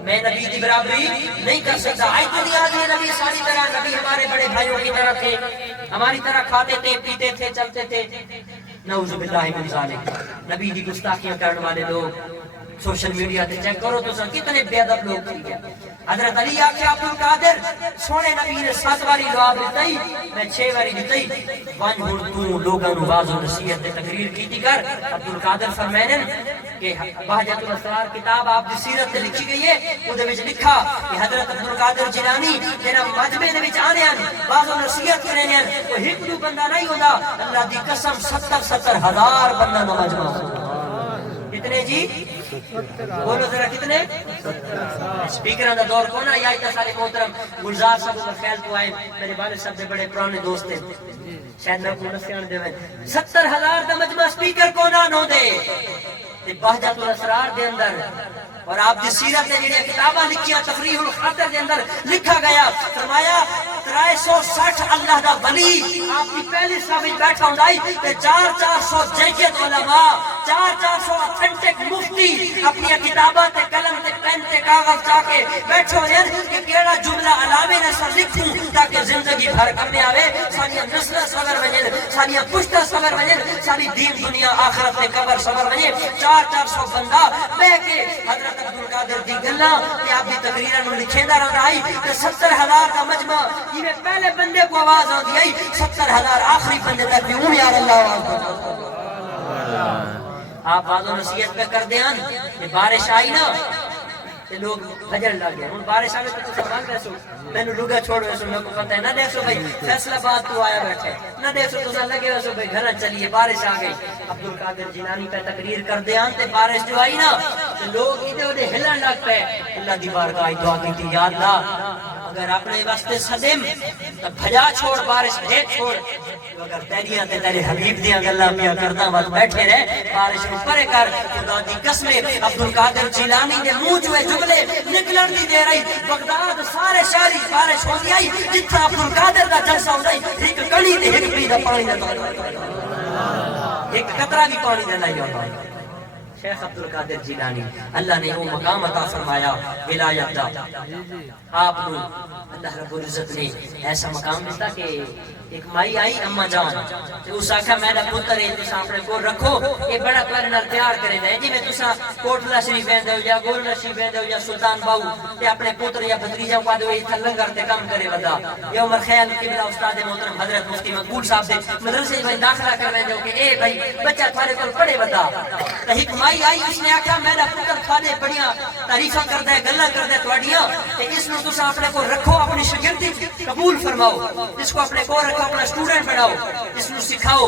میں نبی دی برابری نہیں کر سکتا آئی دنیا میں نبی ساری طرح نبی ہمارے بڑے بھائیوں کی طرح تھے ہماری طرح کھاتے تھے پیتے تھے چلتے تھے نعوذ باللہ من ذالک نبی دی گستاخیاں کرنے والے لوگ سوشل میڈیا تے چیک کرو تو کتنے بے ادب لوگ تھے حضرت علی آکھے عبد القادر سونے نبی نے 7 واری دعا دیتی میں 6 واری دیتی ون ہن تو لوگاں نو واز و نصیحت تے تقریر کیتی کر عبد القادر فرمائیں کہ بہجت الاسرار کتاب آپ دی سیرت تے لکھی گئی ہے اودے وچ لکھا کہ حضرت عبد القادر جیلانی جڑا مجمع دے وچ آنے ہیں واز و نصیحت کرنے ہیں وہ ایک دو بندہ نہیں ہوندا اللہ دی قسم 70 ہزار بندہ دا مجمع کتنے جی بولو ذرا کتنے سپیکر دا دور کون ہے یا اتنا سارے محترم گلزار صاحب کا خیال تو آئے میرے والد صاحب دے بڑے پرانے دوست ہیں شاید میں کو نسیان دے 70,000 دا مجمع سپیکر کون آنو دے بہجت الاسرار دے اندر اور آپ دی سیرت نے جڑی کتاباں لکھیاں تفریح الخاطر دے اندر لکھا گیا فرمایا 360 اللہ دا ولی آپ کی پہلی صف وچ بیٹھا ہوندا تے 400 جیت علماء 400 اتھینٹک مفتی اپنی کتاباں تے قلم تے پین تے کاغذ جا کے بیٹھے ہوئے ہیں کہ کیڑا جملہ علامے نے سر لکھوں تاکہ زندگی بھر کم آوے ساری نسل صبر ونجن ساری پشتہ صبر ونجن ساری دین دنیا آخرت تے قبر صبر ونجن 400 بندہ بیٹھ کے حضرت عبد القادر دی گلاں تے آپ دی تقریراں نو لکھیندا رہندا ہے تے 70,000 دا مجمع جویں پہلے بندے کو آواز آندی ہے 70,000 آخری بندے تک بھی اون یار اللہ آپ واز و نصیحت پہ کر دیاں کہ بارش آئی نا تے لوگ بھجن لگ گئے ہن بارش آوے تے تساں مان بیسو مینوں لگا چھوڑو ایسو میں کو پتہ ہے نہ دیکھو بھائی فیصلہ باد تو آیا بیٹھے نہ دیکھو تساں لگے ویسو بھائی گھر چلیے بارش آ گئی عبد القادر جیلانی پہ تقریر کر دیاں تے بارش جو آئی نا تے لوگ ادھر ادھر ہلن لگ پے اللہ دی بارگاہ دعا کیتی یا اللہ اگر اپنے واسطے صدم تو بھجا چھوڑ بارش بھیج چھوڑ اگر تیریاں تے تیرے حبیب دیاں گلاں پیا کردا وقت بیٹھے رہے بارش کو پرے کر خدا دی قسم عبد القادر جیلانی دے منہ چوں جملے نکلن دی دے رہی بغداد سارے شہری بارش ہوندی آئی جتھا عبد القادر دا جلسہ ہوندا ایک کڑی تے ایک پی دا پانی دا ایک قطرہ بھی پانی دا نہیں ہوندا شیخ عبد القادر جیلانی اللہ نے وہ مقام عطا فرمایا ولایت دا آپ کو اللہ رب العزت نے ایسا مقام دیتا کہ ایک مائی آئی اما جان اس آکھا میرا پتر ہے تساں اپنے کو رکھو یہ بڑا پیار نال پیار کرے دے جی میں تساں کوٹلا شریف ویندے ہو یا گولڈن شریف ویندے ہو یا سلطان باو تے اپنے پتر یا بھتریجا کو دے ایتھے لنگر تے کم کرے ودا یا عمر خیال قبلہ استاد محترم حضرت مفتی مقبول صاحب دے مدرسے میں داخلہ کر ویندے ہو کہ اے بھائی بچہ تھارے کول پڑھے ودا تے ایک مائی آئی اس نے آکھا میرا پتر تھارے بڑیاں تعریفاں کردا ہے گلاں کردا ہے تواڈیاں تے اس نو تساں اپنے کو رکھو اپنی شاگردی قبول فرماؤ اس کو اپنے کو رکھو اپنا اسٹوڈنٹ بناؤ اس کو سکھاؤ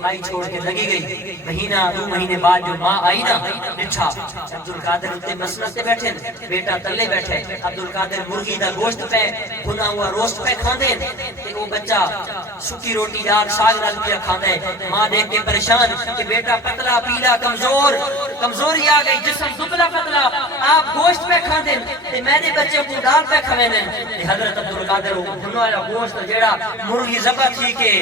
مائی چھوڑ کے لگی گئی مہینہ 2 مہینے بعد جو ماں آئی نا اچھا عبد القادر اتنے مسند تے بیٹھے بیٹا تلے بیٹھے عبد القادر مرغی دا گوشت پہ بھنا ہوا روسٹ پہ کھاندے تے وہ بچہ سکی روٹی دال ساگ نال پیا کھاندا ہے ماں دیکھ کے پریشان کہ بیٹا پتلا پیلا کمزوری آ گئی جسم دبلا پتلا آپ گوشت پہ کھاندے تے میرے بچے کو دال پہ کھویندے تے حضرت عبد القادر بھنا والا گوشت جیڑا مرغی ذبح تھی کے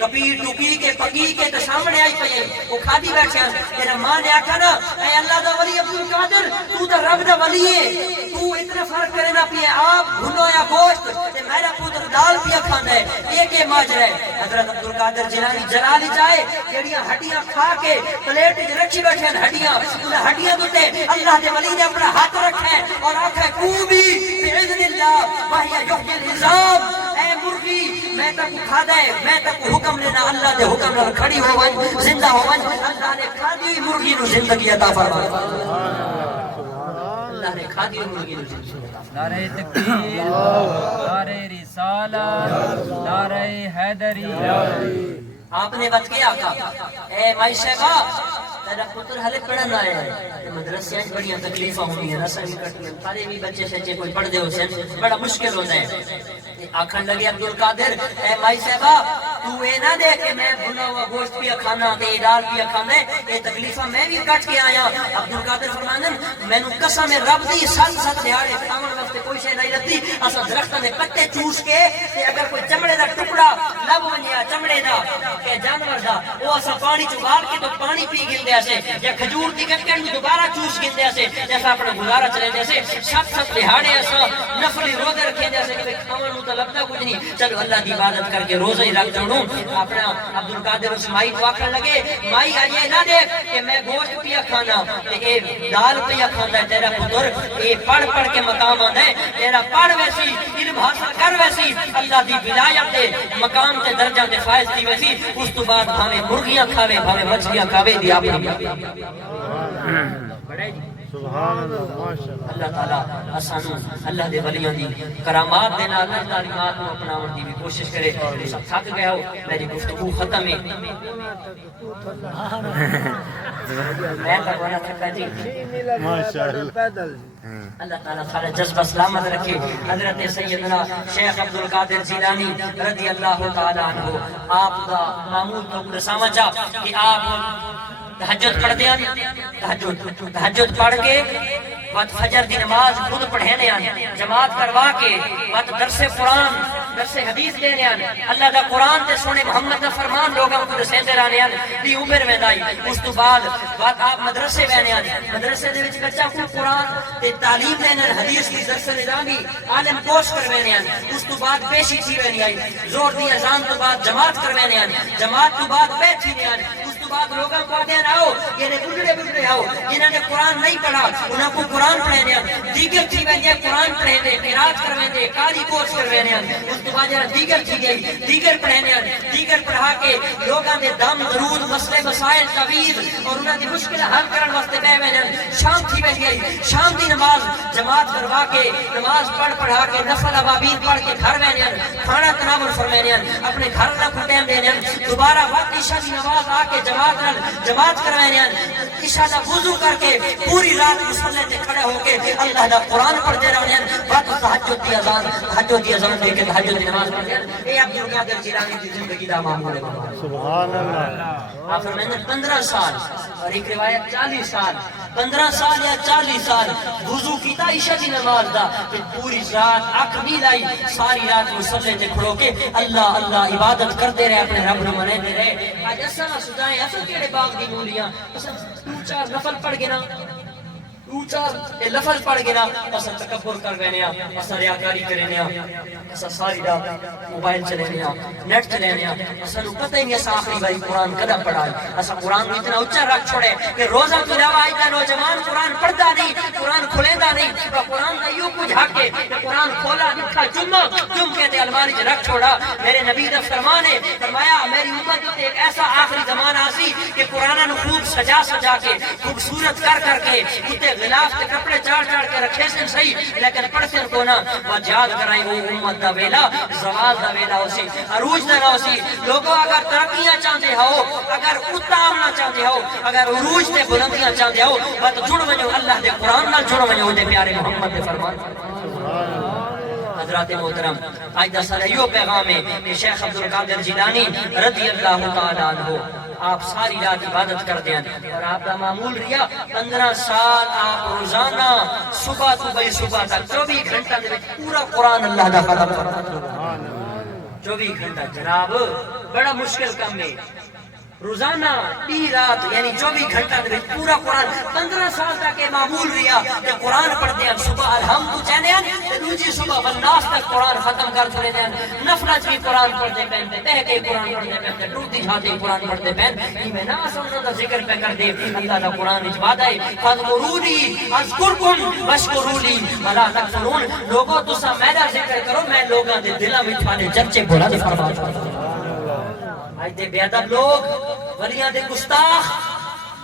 کپی ٹوپی کے پکی کے تے سامنے آئی پئی وہ کھادی بیٹھے تیرا ماں نے آکھا نا اے اللہ دا ولی عبد القادر تو تے رب دا ولی ہے تو اتنا فرق کرے نہ پیا آپ بھنو یا گوشت تے میرا پتر دال پیا کھاندا ہے ایک ہی ماجرا ہے حضرت عبد القادر جیلانی جلالی چاہے جڑیاں ہڈیاں کھا کے پلیٹ وچ رکھی بیٹھے ہڈیاں انہاں ہڈیاں تے اللہ دے ولی نے اپنا ہاتھ رکھا ہے اور آکھا کو بھی باذن اللہ وہی یحیی العظام اے مرغی میں تک کھادا ہے میں تک حکم لینا اللہ دے حکم نال کھڑی ہو ون زندہ ہو ون اللہ نے کھادی مرغی نو زندگی عطا فرمائی اللہ نے کھادی مرغی نو زندگی عطا فرمائی نعرہ تکبیر نعرہ رسالت نعرہ حیدری آپ نے بات کیا کہا اے مائی صاحبہ تیرا پتر ہلے پڑھن آیا ہے مدرسے وچ بڑیاں تکلیفاں ہوندی ہیں رسم کٹیاں سارے بھی بچے سچے کوئی پڑھ دے ہو سن بڑا مشکل ہوندا ہے آکھن لگے عبد القادر اے مائی صاحبہ تو اے نہ دے کہ میں بھنا ہوا گوشت پیا کھانا تے دال پیا کھانا اے تکلیفاں میں بھی کٹ کے آیا عبد القادر فرماندے مینوں قسم رب دی سات دیہاڑے کھاون واسطے کوئی شے نہیں لبھی اساں درختاں دے پتے چوس کے تے اگر کوئی چمڑے دا ٹکڑا لب ونجیا چمڑے دا کہ جانور دا او اساں پانی چ ابال کے تو پانی پی گندے اسے یا کھجور دی گٹکن نوں دوبارہ چوس گندے اسے جیسا اپنا گزارا چلے جیسے سات دیہاڑے اساں نفلی روزے رکھے جیسے کہ کھاون نوں تو لبدا کچھ نہیں چلو اللہ دی عبادت کر کے روزہ ہی رکھ چھوڑو نو اپنا عبد القادر اسماعیل واکھن لگے مائی یہ نہ دیکھ کہ میں گوشت پیا کھانا تے اے دال پیا کھانا ہے تیرا پتر اے پڑھ پڑھ کے مقام آنا ہے تیرا پڑھ ویسی علم حاصل کر ویسی اللہ دی ولایت دے مقام تے درجہ تے فائز کی ویسی اس تو بعد بھاویں مرغیاں کھاوے بھاویں مچھلیاں کھاوے دی اپنی سبحان اللہ ماشاءاللہ اللہ تعالیٰ اسانو اللہ دے ولیاں دی کرامات دے نال تعلیمات کو اپناون دی بھی کوشش کرے سب تھک گئے ہو میری گفتگو ختم ہے میں تو بڑا تھکا جی ماشاءاللہ اللہ تعالیٰ سارے جذبہ سلامت رکھے حضرت سیدنا شیخ عبد القادر جیلانی رضی اللہ تعالیٰ عنہ آپ دا معمول تو سمجھا کہ آپ تہجد پڑھتے ہیں تہجد پڑھ کے بعد فجر دی نماز خود پڑھنے ہیں جماعت کروا کے بعد درس قرآن درس حدیث دینے ہیں اللہ دا قرآن تے سونے محمد دا فرمان لوگوں کو دسیندے رہنے ہیں دی عمر میں دائی اس تو بعد آپ مدرسے بہنے ہیں مدرسے دے وچ بچہ کو قرآن تے تعلیم دینے حدیث دی درس نظامی عالم کوش کروانے ہیں اس تو بعد پیشی تھی رہنی آئی زور دی اذان تو بعد جماعت کروانے ہیں جماعت تو بعد بیٹھ تھی ہیں اس تو بعد لوگوں کو دین آؤ یہ بڑھڑے آؤ جنہوں نے قرآن نہیں پڑھا انہوں کو قرآن پڑھنے ہیں دیگر چیزیں دے قرآن پڑھنے دے قرات کرنے دے قاری کوچ کرنے ہیں اس کے بعد دیگر چیزیں دیگر پڑھنے ہیں دیگر پڑھا کے لوگوں نے دم درود مسئلے مسائل تعویذ اور انہوں نے مشکل حل کرنے واسطے بہ ہوئے ہیں شام تھی ویسی آئی شام دی نماز جماعت کروا کے نماز پڑھا کے نفل ابابین پڑھ کے گھر وینے ہیں کھانا تناول فرمانے ہیں اپنے گھر نہ کو ٹائم دینے ہیں دوبارہ وقت عشاء دی نماز آ کے جماعت کروانے ہیں عشاء دا وضو کر کے پوری رات مصلی تے کھڑے ہو کے اللہ دا قرآن پڑھتے رہنے ہیں بعد تہجد دی اذان دے کے تہجد دی نماز پڑھتے ہیں اے عبد القادر جیلانی کی زندگی دا معمول ہے سبحان اللہ آپ فرمائیں 15 سال اور ایک روایت 40 سال 15 سال یا 40 سال وضو کیتا عشاء دی نماز دا پھر پوری رات اکھ نہیں لائی ساری رات مصلی تے کھڑو کے اللہ اللہ عبادت کرتے رہے اپنے رب نو مناتے رہے آج اساں نہ سجائیں اساں کیڑے باغ دی مولیاں اساں 2-4 نفل پڑھ کے نا 2-4 لفظ پڑھ کے نا اساں تکبر کر رہے ہیں اساں ریاکاری کرنے ہیں اساں ساری رات موبائل چلانے ہیں نیٹ چلانے ہیں اساں نو پتہ ہی نہیں اساں آخری باری قرآن کدا پڑھا ہے اساں قرآن اتنا اونچا رکھ چھوڑے کہ روزہ تو علاوہ آج نوجوان قرآن پڑھتا نہیں قرآن کھلیندا نہیں اور قرآن کا یوں کچھ حق ہے کہ قرآن کھولا لکھا جم کے تے الماری وچ رکھ چھوڑا میرے نبی دا فرمان ہے فرمایا میری امت تے ایک ایسا آخری زمانہ آسی کہ قرآن نو خوب سجا کے خوبصورت کر کے تے غلاف کے کپڑے چاڑ کے رکھے سے صحیح لیکن پڑھتے کو نہ وہ یاد کرائیں وہ امت دا ویلا زوال دا ویلا ہوسی عروج دا نہ ہوسی لوگوں اگر ترقیاں چاہتے ہو اگر اتامنا چاہتے ہو اگر عروج تے بلندیاں چاہتے ہو بس جڑ ونجو اللہ دے قرآن نال جڑ ونجو دے پیارے محمد دے فرمان حضرات محترم آج دا سارا یو پیغام ہے کہ شیخ عبد القادر جیلانی رضی اللہ تعالیٰ عنہ آپ ساری رات عبادت کرتے ہیں اور آپ کا معمول رہا 15 سال آپ روزانہ صبح تو بھئی صبح تک 24 گھنٹہ دے پورا قرآن اللہ دا ختم کرتا 24 گھنٹہ جناب بڑا مشکل کام ہے روزانہ 3 رات یعنی 24 گھنٹہ دے پورا قرآن 15 سال تک یہ معمول رہا کہ قرآن پڑھتے ہیں صبح الحمد چاہنے ہیں دوسری صبح والناس تک قرآن ختم کر چھوڑے ہیں نفلت بھی قرآن پڑھتے پہنتے تہ کے قرآن پڑھتے پہنتے ٹوٹی جھاتے قرآن پڑھتے پہن یہ میں نہ سمجھا دا ذکر پہ کر دے اللہ دا قرآن اچ وعدہ ہے فاذکرونی اذکرکم واشکرونی ولا تکفرون لوگوں تسا میرا ذکر کرو میں لوگاں دے دلاں وچ والے چرچے بلند فرماتا آج دے بے ادب لوگ ولیاں دے گستاخ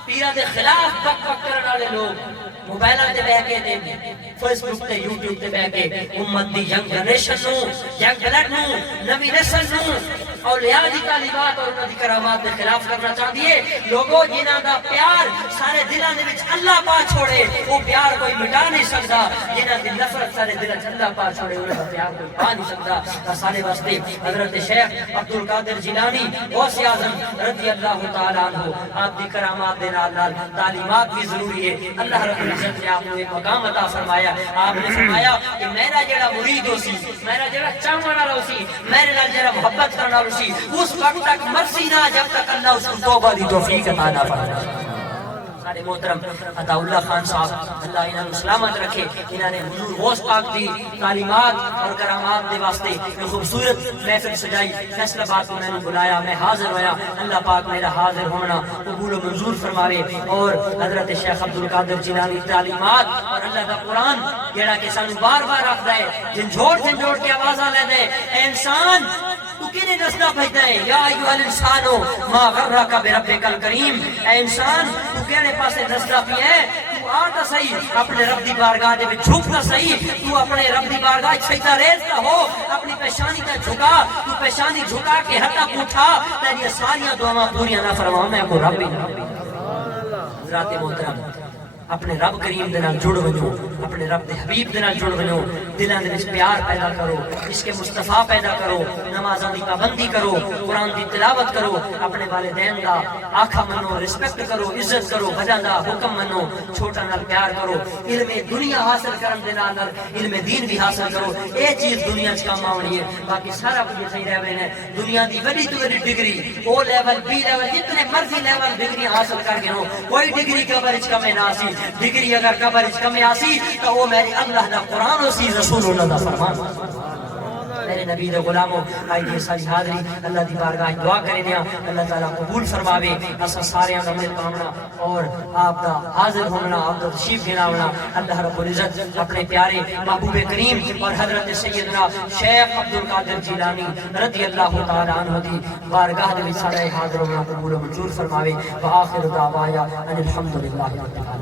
پیراں دے خلاف بک کرنے والے لوگ موبائلاں تے بہ کے دے فیس بک تے یوٹیوب تے بہ کے امت دی ینگ جنریشن نو ینگ بلڈ نو نوی نسل نو اولیاء دی تعلیمات اور انہاں دی کرامات دے خلاف کرنا چاہتی ہے لوگوں جنہاں دا پیار سارے دلاں دے وچ اللہ پا چھوڑے وہ پیار کوئی مٹا نہیں سکدا جنہاں دی نفرت سارے دلاں وچ اللہ پا چھوڑے انہاں دا پیار کوئی پا نہیں سکدا سارے واسطے حضرت شیخ عبد القادر جیلانی غوث اعظم رضی اللہ تعالی عنہ آپ دی کرامات دے نال تعلیمات بھی ضروری ہے اللہ رب العزت نے آپ کو ایک مقام عطا فرمایا آپ نے فرمایا کہ میرا جڑا مرید ہو سی میرا جڑا چاہنے والا ہو سی میرے نال جڑا محبت کرنا ہو سی اس وقت تک مرسی نہ جب تک اللہ اس کو توبہ دی توفیق عطا نہ فرمائے سارے محترم عطا اللہ خان صاحب اللہ انہاں نوں سلامت رکھے انہاں نے حضور غوث پاک دی تعلیمات اور کرامات دے واسطے یہ خوبصورت محفل سجائی فیصل آباد کو میں نے بلایا میں حاضر ہویا اللہ پاک میرا حاضر ہونا قبول و منظور فرماوے اور حضرت شیخ عبد القادر جیلانی تعلیمات اور اللہ کا قرآن جیڑا کہ سانو بار بار رکھدا ہے جھنجھوڑ کے آوازاں لیندے اے انسان تو کنے رستہ بھجدا ہے یا ایھا الانسانو ما غرک بربک الکریم اے انسان تو کہڑے پاسے رستہ پیا ہے تو آ تا صحیح اپنے رب دی بارگاہ دے وچ جھک تا صحیح تو اپنے رب دی بارگاہ سجدہ ریز تا ہو اپنی پیشانی تے جھکا تو پیشانی جھکا کے ہٹا اٹھا تیری ساری دعاواں پوریاں نہ فرماواں میں کو رب ہی حضرات محترم اپنے رب کریم دے نال جڑ ونجو اپنے رب دے حبیب دے نال جڑ ونجو دلاں دے وچ پیار پیدا کرو عشق مصطفیٰ پیدا کرو نمازاں دی پابندی کرو قرآن دی تلاوت کرو اپنے والدین دا آکھا منو رسپیکٹ کرو عزت کرو بڑاں دا حکم منو چھوٹا نال پیار کرو علم دنیا حاصل کرن دے نال علم دین بھی حاصل کرو اے چیز دنیا وچ کام آونی ہے باقی سارا کچھ صحیح رہے نے دنیا دی وڈی تو وڈی degree O level B level جتنے مرضی لیول ڈگری حاصل کر کے ہو کوئی ڈگری قبر وچ کم نہ سی ڈگری اگر قبر وچ کم آسی تو وہ میرے اللہ دا قرآن سی رسول اللہ دا فرمان میرے نبی دے غلاموں آئی دیر ساری حاضری اللہ دی بارگاہ دعا کرے دیا اللہ تعالیٰ قبول فرماوے اسا سارے دا مل پامنا اور آپ دا حاضر ہونا آپ دا تشریف گھلاونا اللہ رب العزت اپنے پیارے محبوب کریم اور حضرت سیدنا شیخ عبد القادر جیلانی رضی اللہ تعالیٰ عنہ دی بارگاہ دے وچ سارے حاضر ہونا قبول و منظور فرماوے وآخر دعوایا ان الحمدللہ رب العالمین